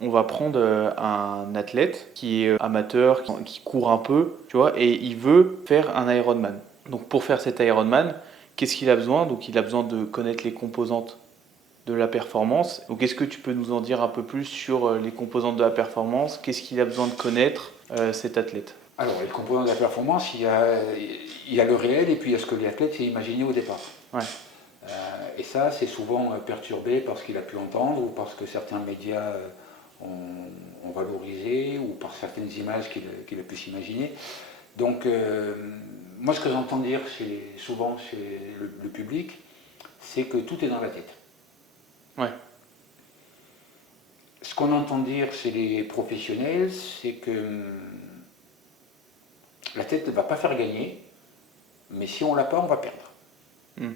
On va prendre un athlète qui est amateur, qui court un peu, tu vois, et il veut faire un Ironman. Donc pour faire cet Ironman, qu'est-ce qu'il a besoin? Donc il a besoin de connaître les composantes de la performance. Donc est-ce que tu peux nous en dire un peu plus sur les composantes de la performance? Qu'est-ce qu'il a besoin de connaître, cet athlète? Alors, les composants de la performance, il y a le réel et puis il y a ce que l'athlète s'est imaginé au départ. Ouais. Et ça, c'est souvent perturbé par ce qu'il a pu entendre ou parce que certains médias ont valorisé ou par certaines images qu'il a pu s'imaginer. Donc, moi, ce que j'entends dire souvent chez le public, c'est que tout est dans la tête. Ouais. Ce qu'on entend dire chez les professionnels, c'est que la tête ne va pas faire gagner, mais si on l'a pas, on va perdre. Mm.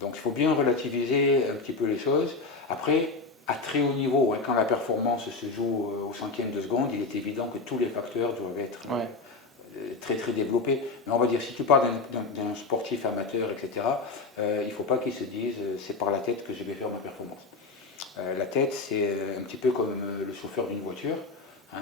Donc il faut bien relativiser un petit peu les choses. Après, à très haut niveau, quand la performance se joue au centième de seconde, il est évident que tous les facteurs doivent être Ouais. très très développés. Mais on va dire, si tu parles d'un sportif amateur, etc., il ne faut pas qu'il se dise c'est par la tête que je vais faire ma performance. La tête, c'est un petit peu comme le chauffeur d'une voiture.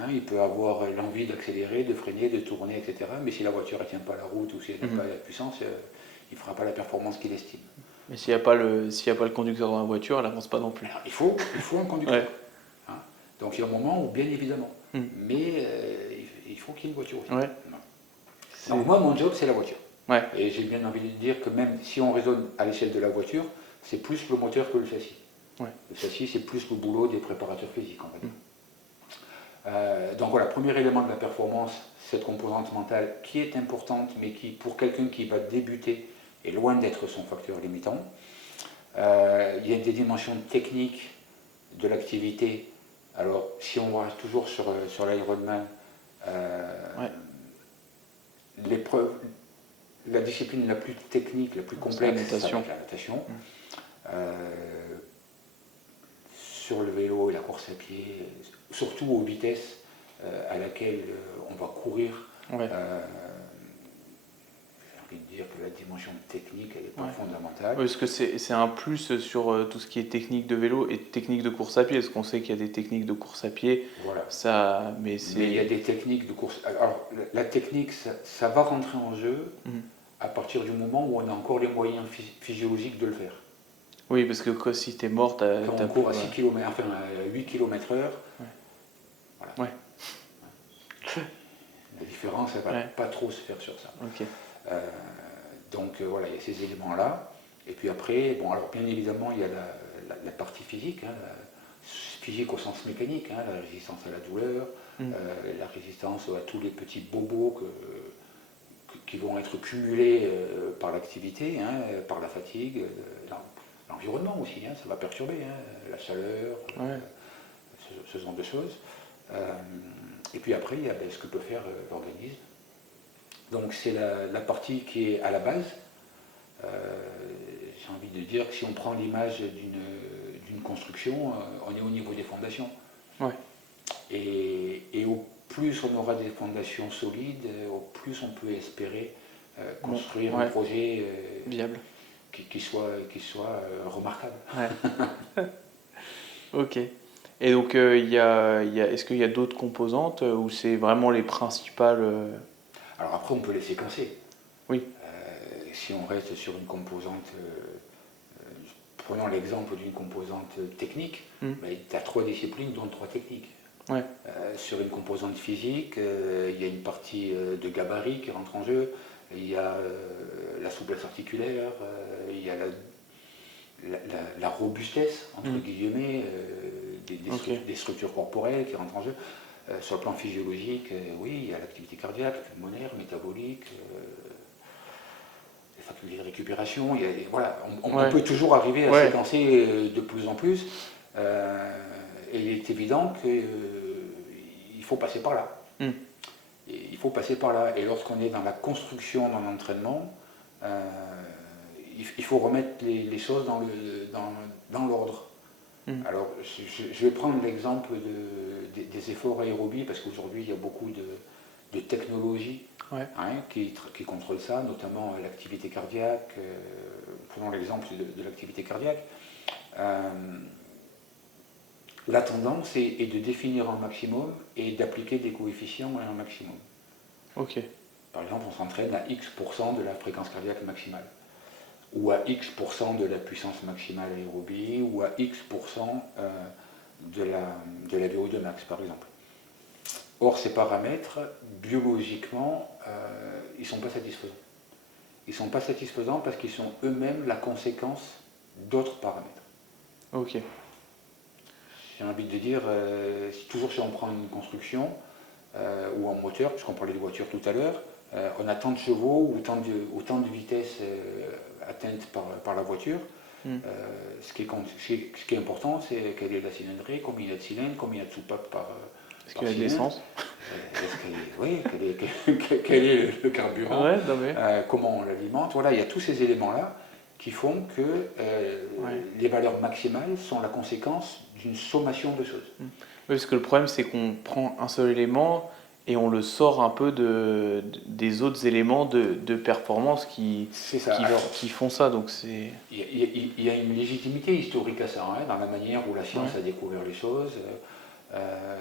Il peut avoir l'envie d'accélérer, de freiner, de tourner, etc. Mais si la voiture ne tient pas la route ou si elle n'a pas la puissance, il ne fera pas la performance qu'il estime. Mais s'il y a pas le conducteur dans la voiture, elle avance pas non plus. Alors, il faut un conducteur. Ouais. Hein. Donc il y a un moment où, bien évidemment, Mm. mais il faut qu'il y ait une voiture aussi. Ouais. Donc moi, mon job, c'est la voiture. Ouais. Et j'ai bien envie de dire que même si on raisonne à l'échelle de la voiture, c'est plus le moteur que le châssis. Ouais. Le châssis, c'est plus le boulot des préparateurs physiques, on va dire. Donc voilà, premier élément de la performance, cette composante mentale qui est importante, mais qui, pour quelqu'un qui va débuter, est loin d'être son facteur limitant. Il y a des dimensions techniques de l'activité. Alors, si on va toujours sur l'Ironman, Ouais. l'épreuve, la discipline la plus technique, la plus complexe, ça va être la natation. Sur le vélo et la course à pied, surtout aux vitesses à laquelle on va courir, Ouais. j'ai envie de dire que la dimension technique, elle n'est pas Ouais. fondamentale. Oui, parce que c'est un plus sur tout ce qui est technique de vélo et technique de course à pied, parce qu'on sait qu'il y a des techniques de course à pied. Voilà. Ça, mais il y a des techniques de course. Alors, la technique, ça va rentrer en jeu à partir du moment où on a encore les moyens physiologiques de le faire. Oui, parce que si t'es mort, Quand on court à 6 km, enfin à 8 km/h, Ouais. voilà. Ouais. La différence, elle ne va pas trop se faire sur ça. Ok. Donc voilà, il y a ces éléments-là. Et puis après, bon, alors bien évidemment, il y a la partie physique, physique au sens mécanique, la résistance à la douleur, la résistance à tous les petits bobos qui vont être cumulés par l'activité, par la fatigue, l'environnement aussi, ça va perturber, la chaleur, ce genre de choses. Et puis après, il y a ce que peut faire l'organisme. Donc c'est la partie qui est à la base. J'ai envie de dire que si on prend l'image d'une construction, on est au niveau des fondations. Ouais. Et au plus on aura des fondations solides, au plus on peut espérer construire un projet viable, qui soit remarquable. Ouais. Ok. Et donc, est-ce qu'il y a d'autres composantes ou c'est vraiment les principales Alors après, on peut les séquencer. Oui. Si on reste sur une composante, prenons l'exemple d'une composante technique, tu as 3 disciplines, dont 3 techniques. Ouais. Sur une composante physique, il y a une partie de gabarit qui rentre en jeu, il y a la souplesse articulaire, il y a la robustesse, entre guillemets, des structures corporelles qui rentrent en jeu. Sur le plan physiologique, oui, il y a l'activité cardiaque, pulmonaire, métabolique, les facultés de récupération. Voilà, on peut toujours arriver à séquencer de plus en plus. Et il est évident qu'il faut passer par là. Et il faut passer par là. Et lorsqu'on est dans la construction d'un entraînement, il faut remettre les choses dans l'ordre. Alors, je vais prendre l'exemple des efforts aérobies, parce qu'aujourd'hui, il y a beaucoup de technologies qui contrôlent ça, notamment l'activité cardiaque. Prenons l'exemple de l'activité cardiaque. La tendance est de définir un maximum et d'appliquer des coefficients à un maximum. Ok. Par exemple, on s'entraîne à X% de la fréquence cardiaque maximale, ou à X% de la puissance maximale aérobie, ou à X% de la VO2 max, par exemple. Or, ces paramètres, biologiquement, ils ne sont pas satisfaisants. Ils ne sont pas satisfaisants parce qu'ils sont eux-mêmes la conséquence d'autres paramètres. Ok. J'ai envie de dire, toujours si on prend une construction ou un moteur, puisqu'on parlait de voiture tout à l'heure, on a tant de chevaux ou tant de vitesses atteintes par la voiture. Mm. Ce qui est important, c'est quelle est la cylindrée, combien il y a de cylindres, combien il y a de soupapes par Est-ce qu'il y a de cylindre. l'essence? Oui, quel est le carburant, Ouais, non mais. comment on l'alimente. Voilà, il y a tous ces éléments-là qui font que Ouais. les valeurs maximales sont la conséquence d'une sommation de choses. Oui, parce que le problème, c'est qu'on prend un seul élément et on le sort un peu des autres éléments de performance C'est ça. Alors, qui font ça. Donc c'est. il y a une légitimité historique à ça, hein, dans la manière où la science Ouais. a découvert les choses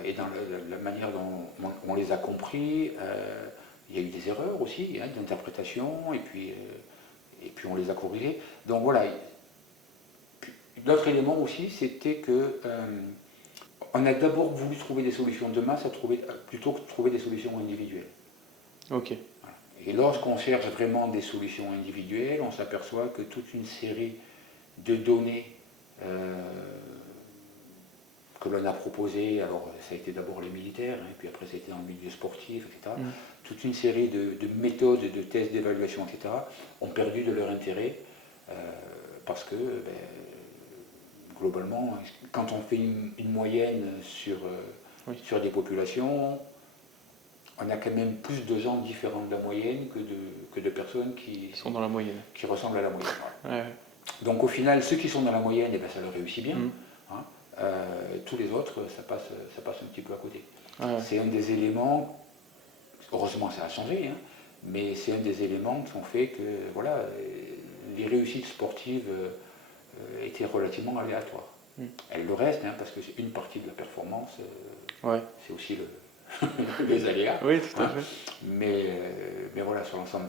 et dans la manière dont on les a compris. Il y a eu des erreurs aussi, hein, d'interprétation, et puis on les a corrigées. Donc voilà. L'autre élément aussi, c'était que on a d'abord voulu trouver des solutions de masse plutôt que de trouver des solutions individuelles. Ok. Voilà. Et lorsqu'on cherche vraiment des solutions individuelles, on s'aperçoit que toute une série de données que l'on a proposées, alors ça a été d'abord les militaires, hein, puis après ça a été dans le milieu sportif, etc. Mm. Toute une série de méthodes, de tests d'évaluation, etc., ont perdu de leur intérêt parce que globalement, quand on fait une moyenne Oui. sur des populations, on a quand même plus de gens différents de la moyenne que de personnes Qui sont dans la moyenne. qui ressemblent à la moyenne. Ouais, ouais. Donc au final, ceux qui sont dans la moyenne, eh ben, ça leur réussit bien. Mm. Hein. Tous les autres, ça passe un petit peu à côté. Ouais, ouais. C'est un des éléments, heureusement ça a changé, hein, mais c'est un des éléments qui ont fait que voilà, les réussites sportives étaient relativement aléatoires. Mm. Elles le restent, hein, parce que c'est une partie de la performance, Ouais. c'est aussi les aléas. Oui, tout à Hein. fait. Mais voilà, sur l'ensemble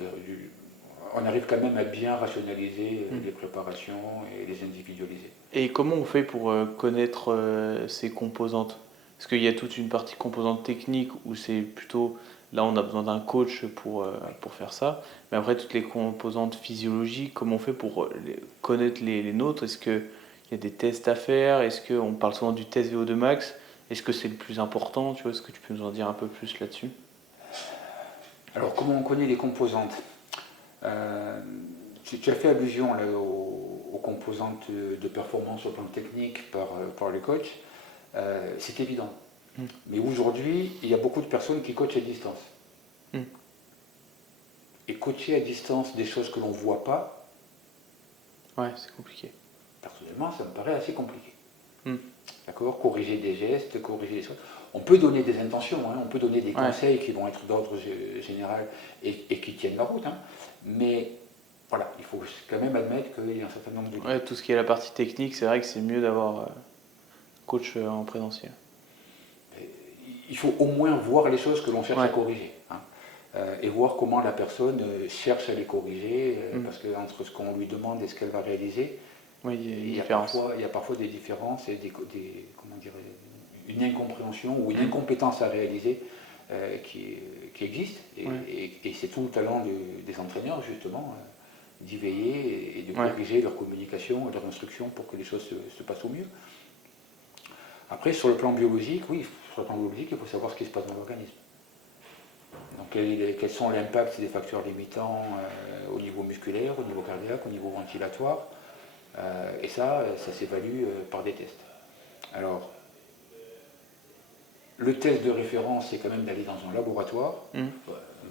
on arrive quand même à bien rationaliser Mm. les préparations et les individualiser. Et comment on fait pour connaître ces composantes? Parce qu'il y a toute une partie composante technique où c'est plutôt, là on a besoin d'un coach pour faire ça, mais après toutes les composantes physiologiques, comment on fait pour connaître les nôtres? Est-ce qu'il y a des tests à faire? Est-ce qu'on parle souvent du test VO2 max? Est-ce que c'est le plus important? Tu vois, est-ce que tu peux nous en dire un peu plus là-dessus? Alors, comment on connaît les composantes? Euh, tu as fait allusion là, aux composantes de performance au plan technique par les coachs. C'est évident. Mm. Mais aujourd'hui, il y a beaucoup de personnes qui coachent à distance. Mm. Et coacher à distance des choses que l'on ne voit pas, Ouais, c'est compliqué. personnellement, ça me paraît assez compliqué. Mm. D'accord? Corriger des gestes, corriger des choses. On peut donner des intentions, hein, on peut donner des Ouais. conseils qui vont être d'ordre général et qui tiennent la route. Hein, mais voilà, il faut quand même admettre qu'il y a un certain nombre de limites. Ouais, tout ce qui est la partie technique, c'est vrai que c'est mieux d'avoir coach en présentiel. Il faut au moins voir les choses que l'on cherche Ouais. à corriger. Hein, et voir comment la personne cherche à les corriger, parce qu'entre ce qu'on lui demande et ce qu'elle va réaliser, Oui, il y a une il différence. y a parfois des différences et comment dire, une incompréhension ou une Mm. incompétence à réaliser qui existe. Ouais. Et c'est tout le talent des entraîneurs, justement, d'y veiller et de Ouais. corriger leur communication et leur instruction pour que les choses se passent au mieux. Après, sur le plan biologique, oui, sur le plan biologique, il faut savoir ce qui se passe dans l'organisme. Donc, quels sont l'impact des facteurs limitants au niveau musculaire, au niveau cardiaque, au niveau ventilatoire. Et ça s'évalue par des tests. Alors, le test de référence, c'est quand même d'aller dans un laboratoire, un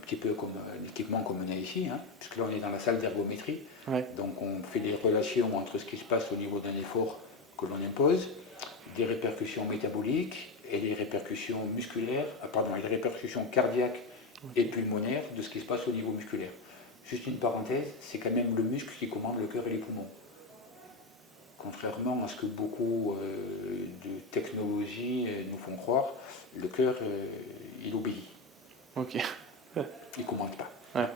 petit peu comme l'équipement comme on a ici, hein, puisque là on est dans la salle d'ergométrie. Ouais. Donc on fait des relations entre ce qui se passe au niveau d'un effort que l'on impose, des répercussions métaboliques et les répercussions musculaires, et les répercussions cardiaques et pulmonaires de ce qui se passe au niveau musculaire. Juste une parenthèse, c'est quand même le muscle qui commande le cœur et les poumons. contrairement à ce que beaucoup de technologies nous font croire, le cœur, il obéit. Ok. Il ne commande pas. Ouais.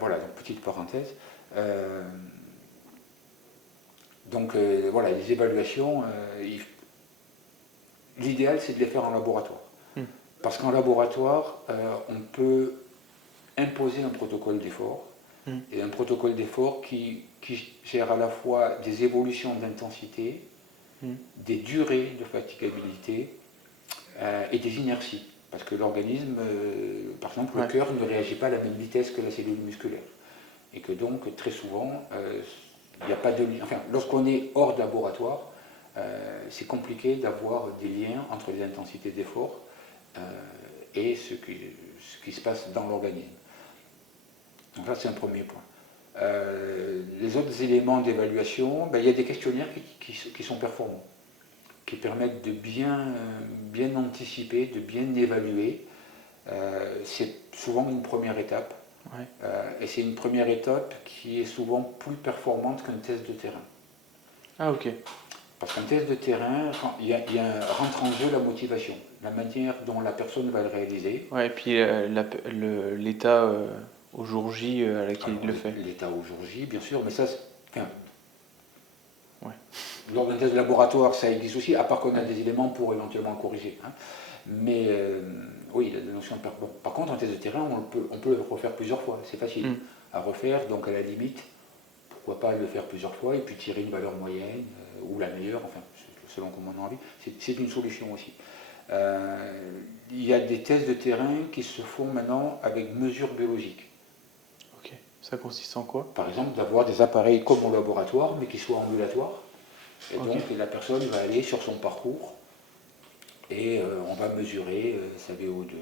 Voilà, donc petite parenthèse. Donc voilà, les évaluations, l'idéal c'est de les faire en laboratoire. Parce qu'en laboratoire, on peut imposer un protocole d'effort, et un protocole d'effort qui gère à la fois des évolutions d'intensité, des durées de fatigabilité et des inerties. Parce que l'organisme, par exemple, le cœur ne réagit pas à la même vitesse que la cellule musculaire. Et que donc, très souvent, il n'y a pas de lien. Enfin, lorsqu'on est hors de laboratoire, c'est compliqué d'avoir des liens entre les intensités d'effort et ce qui se passe dans l'organisme. Donc ça, c'est un premier point. Les autres éléments d'évaluation, il y a des questionnaires qui sont performants, qui permettent de bien anticiper, de bien évaluer. C'est souvent une première étape. Et c'est une première étape qui est souvent plus performante qu'un test de terrain. Ah, ok. Parce qu'un test de terrain, rentre en jeu la motivation, la manière dont la personne va le réaliser. Ouais, et puis l'état au jour J à laquelle il le fait. L'état au jour J, bien sûr, mais ça, lors d'un test de laboratoire, ça existe aussi, à part qu'on a des éléments pour éventuellement corriger. Hein. Mais oui, la notion de par contre, un test de terrain, on peut le refaire plusieurs fois, c'est facile à refaire, donc à la limite, pourquoi pas le faire plusieurs fois et puis tirer une valeur moyenne ou la meilleure, enfin, selon comment on a envie, c'est une solution aussi. Il y a des tests de terrain qui se font maintenant avec mesures biologiques. Ok, ça consiste en quoi? Par exemple, d'avoir des appareils comme au laboratoire, mais qui soient ambulatoires. Et donc, la personne va aller sur son parcours et on va mesurer sa VO2,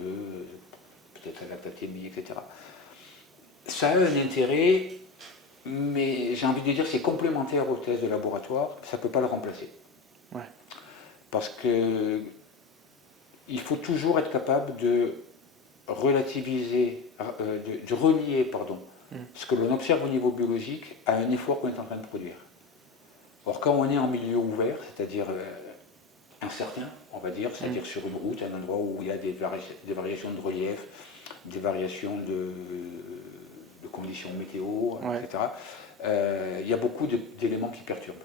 peut-être la lactatémie, etc. Ça a un intérêt, mais j'ai envie de dire c'est complémentaire au test de laboratoire, ça ne peut pas le remplacer. Ouais. Parce que il faut toujours être capable de relativiser, de relier ce que l'on observe au niveau biologique à un effort qu'on est en train de produire. Or, quand on est en milieu ouvert, c'est-à-dire incertain, on va dire, c'est-à-dire sur une route, un endroit où il y a des variations de relief, des variations de conditions météo, etc., il y a beaucoup d'éléments qui perturbent.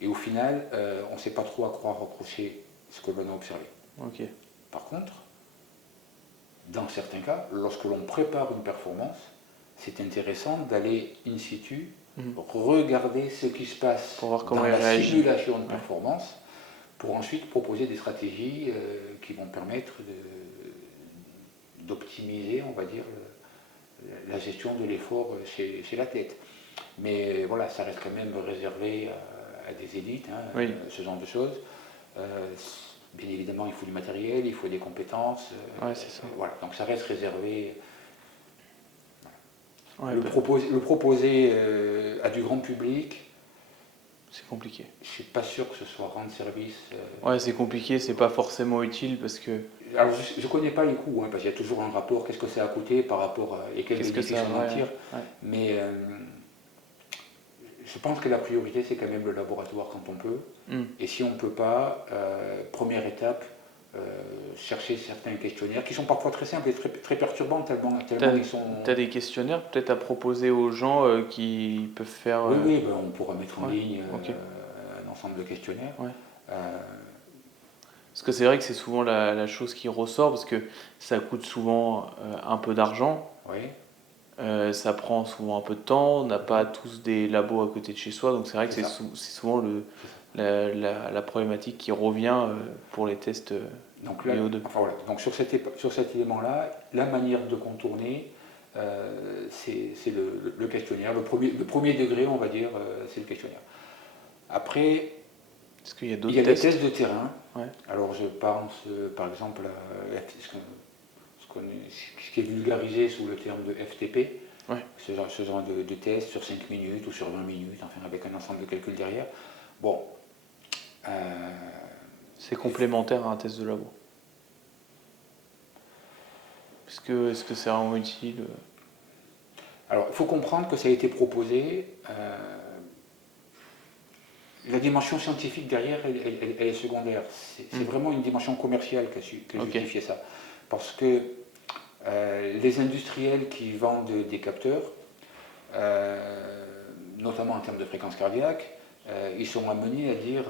Et au final, on ne sait pas trop à quoi reprocher ce que l'on a observé. Okay. Par contre, dans certains cas, lorsque l'on prépare une performance, c'est intéressant d'aller in situ, regarder ce qui se passe dans la simulation de performance, pour ensuite proposer des stratégies qui vont permettre d'optimiser, on va dire, la gestion de l'effort chez l'athlète. Mais voilà, ça reste quand même réservé à des élites, ce genre de choses. Bien évidemment, il faut du matériel, il faut des compétences. C'est ça. Voilà, donc ça reste réservé. Ouais, le proposer à du grand public, c'est compliqué. Je ne suis pas sûr que ce soit rendre service. Ouais, c'est compliqué, c'est pas forcément utile parce que. Alors, je ne connais pas les coûts, parce qu'il y a toujours un rapport, qu'est-ce que ça a coûté par rapport à. Et quel bénéfice on en tire. Mais je pense que la priorité, c'est quand même le laboratoire quand on peut. Et si on ne peut pas, première étape, chercher certains questionnaires qui sont parfois très simples et très perturbants tellement ils sont... Tu as des questionnaires peut-être à proposer aux gens qui peuvent faire... Oui, on pourra mettre en ligne un ensemble de questionnaires. Parce que c'est vrai que c'est souvent la chose qui ressort, parce que ça coûte souvent un peu d'argent. Ça prend souvent un peu de temps, on n'a pas tous des labos à côté de chez soi, donc c'est vrai que c'est souvent la problématique qui revient pour les tests VO2. Donc sur cet élément-là, la manière de contourner, c'est le questionnaire. Le premier degré, on va dire, c'est le questionnaire. Après, il y a les tests de terrain. Alors je pense par exemple à ce qui est vulgarisé sous le terme de FTP, ce genre de test sur 5 minutes ou sur 20 minutes, enfin avec un ensemble de calculs derrière. Bon. C'est complémentaire à un test de labo. Est-ce que c'est vraiment utile? Alors, il faut comprendre que ça a été proposé la dimension scientifique derrière, elle est secondaire. C'est vraiment une dimension commerciale qui a justifié ça. Parce que les industriels qui vendent des capteurs, notamment en termes de fréquence cardiaque, ils sont amenés à dire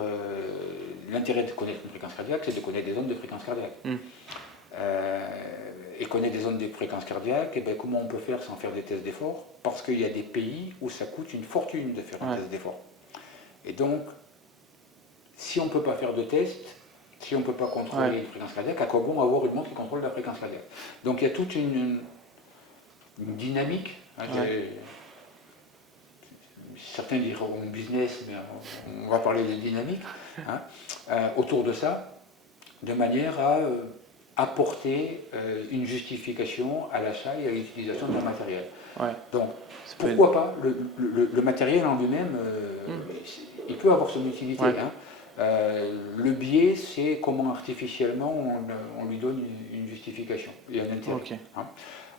l'intérêt de connaître une fréquence cardiaque, c'est de connaître des zones de fréquence cardiaque. Et connaître des zones de fréquence cardiaque, et bien comment on peut faire sans faire des tests d'effort? Parce qu'il y a des pays où ça coûte une fortune de faire des tests d'effort. Et donc, si on ne peut pas faire de tests, si on ne peut pas contrôler une fréquence cardiaque, à quoi bon avoir une montre qui contrôle la fréquence cardiaque? Donc il y a toute une dynamique. Certains diront business, mais on va parler de dynamique autour de ça, de manière à apporter une justification à l'achat et à l'utilisation d'un matériel. Donc, pourquoi pas le matériel en lui-même, il peut avoir son utilité. Le biais, c'est comment artificiellement on lui donne une justification et un intérêt.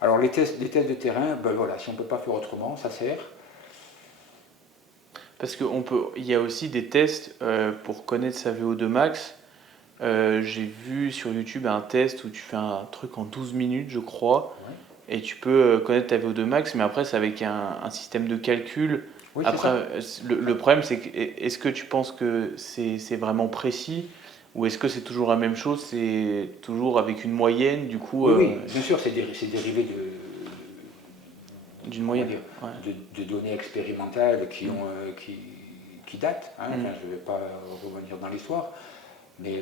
Alors les tests de terrain, ben voilà, si on ne peut pas faire autrement, ça sert. Parce qu'il y a aussi des tests pour connaître sa VO2 max. J'ai vu sur YouTube un test où tu fais un truc en 12 minutes, je crois, et tu peux connaître ta VO2 max, mais après c'est avec un système de calcul. Oui, après, le problème, c'est que est-ce que tu penses que c'est vraiment précis, ou est-ce que c'est toujours la même chose, c'est toujours avec une moyenne, du coup... Oui, bien sûr, c'est dérivé d'une moyenne, de données expérimentales qui datent. Enfin, je ne vais pas revenir dans l'histoire, mais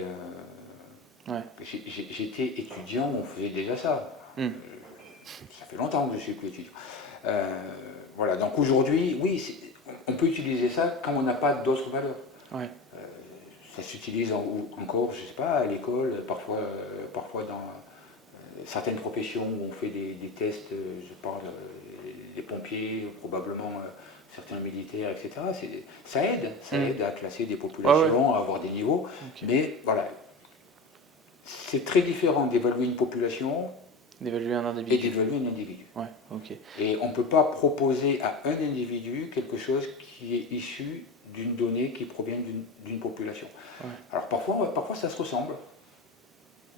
j'étais étudiant, on faisait déjà ça. Ça fait longtemps que je suis plus étudiant. Voilà, donc aujourd'hui, oui, on peut utiliser ça quand on n'a pas d'autres valeurs. Ça s'utilise encore, je ne sais pas, à l'école, parfois dans certaines professions où on fait des tests, je parle des pompiers, probablement certains militaires, etc. Ça aide à classer des populations, à avoir des niveaux, mais voilà, c'est très différent d'évaluer une population d'évaluer un individu. Et d'évaluer un individu. Okay. Et on ne peut pas proposer à un individu quelque chose qui est issu d'une donnée qui provient d'une population. Alors parfois ça se ressemble,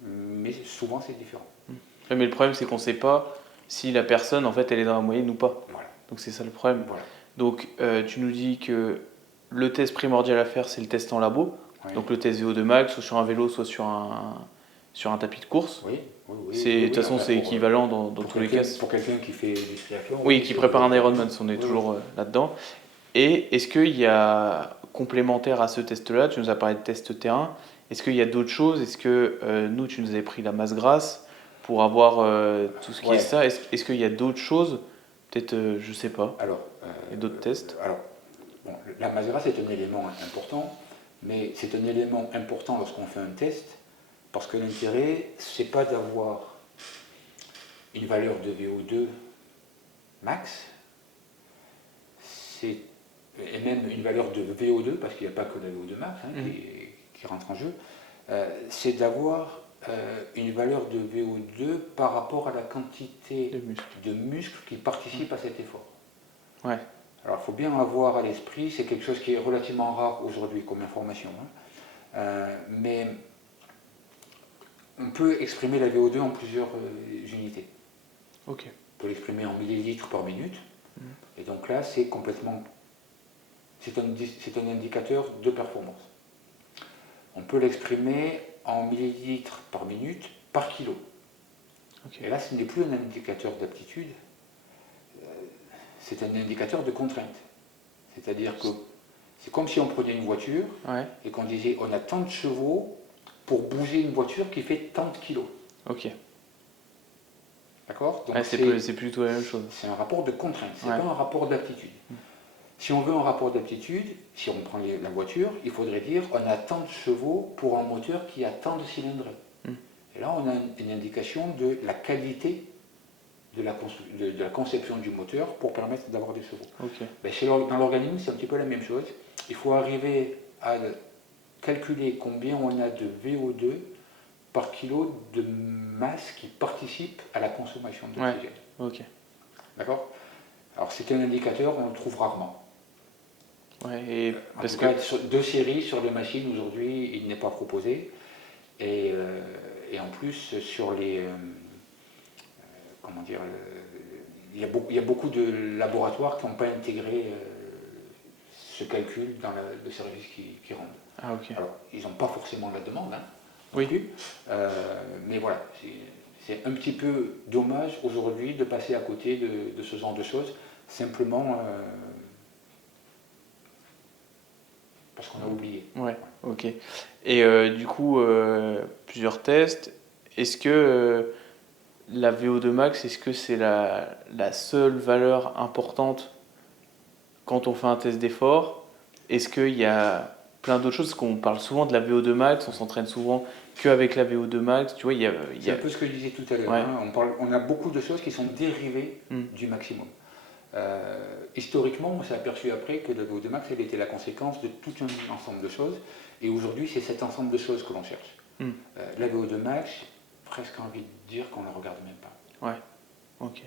mais souvent c'est différent. Mais le problème c'est qu'on ne sait pas si la personne en fait elle est dans la moyenne ou pas. Donc c'est ça le problème. Donc tu nous dis que le test primordial à faire c'est le test en labo, donc le test VO2 max, soit sur un vélo, soit sur un tapis de course. De toute façon, c'est équivalent dans tous les cas. Pour quelqu'un qui fait du triathlon. Oui, qui prépare un Ironman, on est toujours là-dedans. Et est-ce qu'il y a, complémentaire à ce test-là, tu nous as parlé de test terrain, est-ce qu'il y a d'autres choses? Est-ce que nous, tu nous avais pris la masse grasse pour avoir tout ce qui est ça? Est-ce qu'il y a d'autres choses? Peut-être, je ne sais pas. Alors, il y a d'autres tests? Alors, bon, la masse grasse est un élément important, mais c'est un élément important lorsqu'on fait un test. Parce que l'intérêt, c'est pas d'avoir une valeur de VO2 max, et même une valeur de VO2, parce qu'il n'y a pas que la VO2 max qui rentre en jeu, c'est d'avoir une valeur de VO2 par rapport à la quantité de muscles qui participent à cet effort. Alors il faut bien avoir à l'esprit, c'est quelque chose qui est relativement rare aujourd'hui comme information, mais on peut exprimer la VO2 en plusieurs unités. On peut l'exprimer en millilitres par minute. Et donc là, c'est un indicateur de performance. On peut l'exprimer en millilitres par minute par kilo. Et là, ce n'est plus un indicateur d'aptitude, c'est un indicateur de contrainte. C'est-à-dire que c'est comme si on prenait une voiture et qu'on disait on a tant de chevaux pour bouger une voiture qui fait tant de kilos. D'accord? Donc c'est plutôt la même chose. C'est un rapport de contrainte, c'est pas un rapport d'aptitude. Si on veut un rapport d'aptitude, si on prend la voiture, il faudrait dire on a tant de chevaux pour un moteur qui a tant de cylindrées. Et là, on a une indication de la qualité de la conception du moteur pour permettre d'avoir des chevaux. Dans l'organisme, c'est un petit peu la même chose. Il faut arriver à calculer combien on a de VO2 par kilo de masse qui participe à la consommation d'oxygène. D'accord? Alors c'est un indicateur, on le trouve rarement. Ouais, et En parce tout que cas, de série sur les machines aujourd'hui, il n'est pas proposé. Et en plus, sur les. Comment dire il y a beaucoup de laboratoires qui n'ont pas intégré ce calcul dans le service qui rendent. ah ok. Alors, ils n'ont pas forcément la demande hein, non Oui, plus, mais voilà, c'est un petit peu dommage aujourd'hui de passer à côté de ce genre de choses, simplement parce qu'on a oublié. ouais, ok. Et du coup, plusieurs tests. Est-ce que la VO2 max, est-ce que c'est la seule valeur importante quand on fait un test d'effort? Est-ce qu'il y a plein d'autres choses? Parce qu'on parle souvent de la VO2 max, on s'entraîne souvent qu'avec la VO2 max. Tu vois, il y C'est a... un peu ce que je disais tout à l'heure. Ouais. Hein. On a beaucoup de choses qui sont dérivées Hmm. du maximum. Historiquement, on s'est aperçu après que la VO2 max, elle était la conséquence de tout un ensemble de choses. Et aujourd'hui, c'est cet ensemble de choses que l'on cherche. Hmm. La VO2 max, presque envie de dire qu'on ne la regarde même pas. Ouais, ok.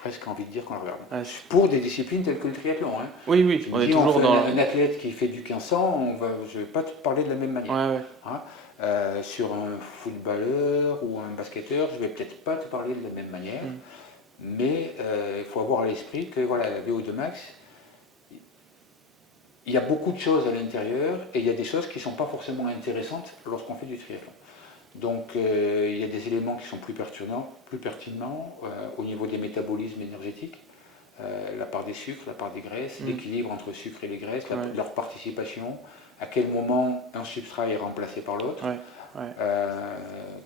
Presque envie de dire qu'on la regarde. Ah, Pour des disciplines telles que le triathlon. Hein. oui, oui, Tu on me est dis, toujours dans... un athlète qui fait du 1500, je ne vais pas te parler de la même manière. Ouais, ouais. Hein. Sur un footballeur ou un basketteur, je ne vais peut-être pas te parler de la même manière. Hmm. Mais il faut avoir à l'esprit que voilà, la VO2 max, il y a beaucoup de choses à l'intérieur et il y a des choses qui ne sont pas forcément intéressantes lorsqu'on fait du triathlon. Donc il y a des éléments qui sont plus pertinents au niveau des métabolismes énergétiques, la part des sucres, la part des graisses, l'équilibre entre le sucre et les graisses, Ouais. leur participation, à quel moment un substrat est remplacé par l'autre, Ouais, ouais.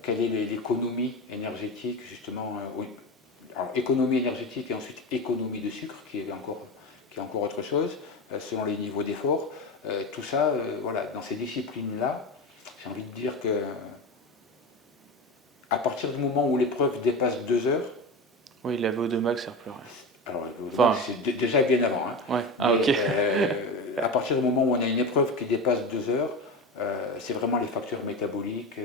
quelle est l'économie énergétique justement. Alors, économie énergétique et ensuite économie de sucre, qui est encore autre chose, selon les niveaux d'effort. Tout ça, voilà, dans ces disciplines-là, j'ai envie de dire que à partir du moment où l'épreuve dépasse 2 heures, Oui, la VO2 max sert plus à rien. alors Enfin, c'est déjà bien avant, hein, ouais, ah mais ok. à partir du moment où on a une épreuve qui dépasse 2 heures, c'est vraiment les facteurs métaboliques,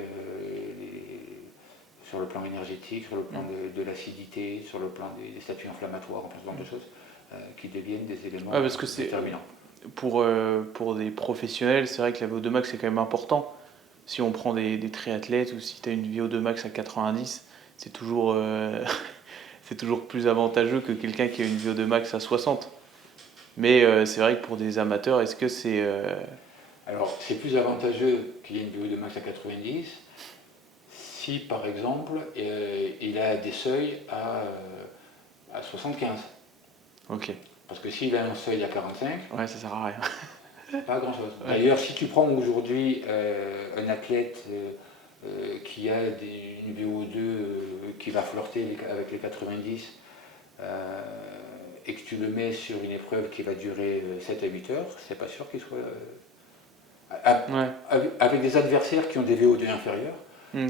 sur le plan énergétique, sur le plan de l'acidité, sur le plan des statuts inflammatoires, enfin ce genre de choses, qui deviennent des éléments Ouais, parce que déterminants. pour des professionnels, c'est vrai que la VO2 max c'est quand même important. Si on prend des triathlètes ou si tu as une VO2 max à 90, c'est toujours, c'est toujours plus avantageux que quelqu'un qui a une VO2 max à 60. Mais c'est vrai que pour des amateurs, est-ce que c'est... Alors c'est plus avantageux qu'il y ait une VO2 max à 90 si par exemple il a des seuils à 75. Ok, Parce que s'il a un seuil à 45, ouais, ça sert à rien. pas grand-chose. Ouais. D'ailleurs, si tu prends aujourd'hui un athlète qui a une VO2 qui va flirter avec les 90 et que tu le mets sur une épreuve qui va durer 7 à 8 heures, c'est pas sûr qu'il soit... Ouais. Avec des adversaires qui ont des VO2 inférieurs,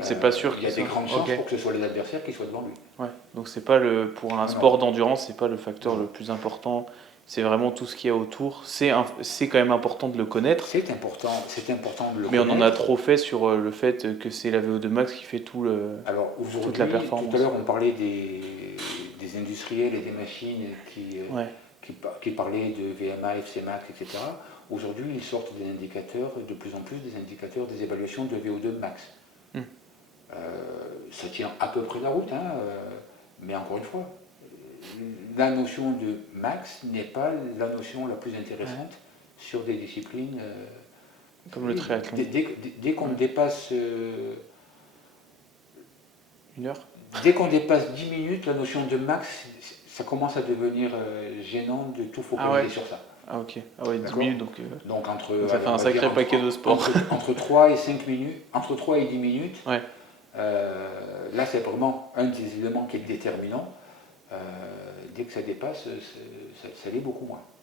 C'est pas sûr il y a qu'il des soit... grandes chances Ok. pour que ce soit les adversaires qui soient devant lui. Ouais. Donc c'est pas pour un Non. sport d'endurance, c'est pas le facteur le plus important. C'est vraiment tout ce qu'il y a autour. C'est quand même important de le connaître. C'est important de le Mais on connaître. en a trop fait sur le fait que c'est la VO2 max qui fait tout le, Alors toute la aujourd'hui, performance. tout à l'heure on parlait des industriels et des machines Ouais. qui parlaient de VMA, FCmax, etc. Aujourd'hui, ils sortent des indicateurs, de plus en plus des indicateurs des évaluations de VO2 max. Ça tient à peu près la route, hein, mais encore une fois, la notion de max n'est pas la notion la plus intéressante sur des disciplines Comme le triathlon. Dès qu'on dépasse 1 heure. dès qu'on dépasse 10 minutes, la notion de max, ça commence à devenir gênant de tout focaliser sur ça. Ah ok. Ah ouais, 10 D'accord. minutes, donc Donc ça fait un sacré paquet de sport. Entre 3 et 5 minutes, entre 3 et 10 minutes, Ouais. là c'est vraiment un des éléments qui est déterminant. Dès que ça dépasse, ça l'est beaucoup moins.